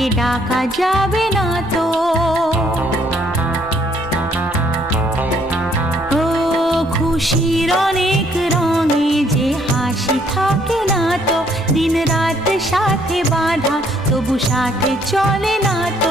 তাকে ডাকা যাবে না তো। ও খুশির অনেক রঙে যে হাসি থাকে না তো, দিন রাত সাথে বাঁধা তবু সাথে চলে না তো।